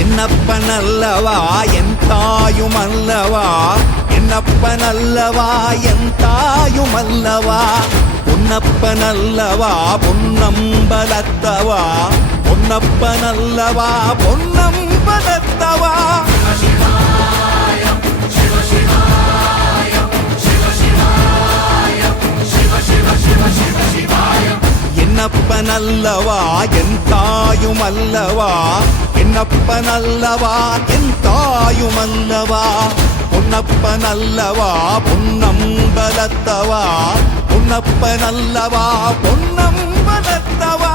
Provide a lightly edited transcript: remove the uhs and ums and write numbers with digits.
என்னப்பனல்லவா என் தாயுமல்லவா, என்னப்பனல்லவா என் தாயுமல்லவா, பொன்னப்பனல்லவா பொன்னம்பலத்தவா, பொன்னப்பனல்லவா பொன்னம்பலத்தவா. என்னப்பனல்லவா என் தாயுமல்லவா, என்னப்பனல்லவா என் தாயுமல்லவா, பொன்னப்பனல்லவா பொன்னம்பலத்தவா, பொன்னப்பனல்லவா பொன்னம்பலத்தவா.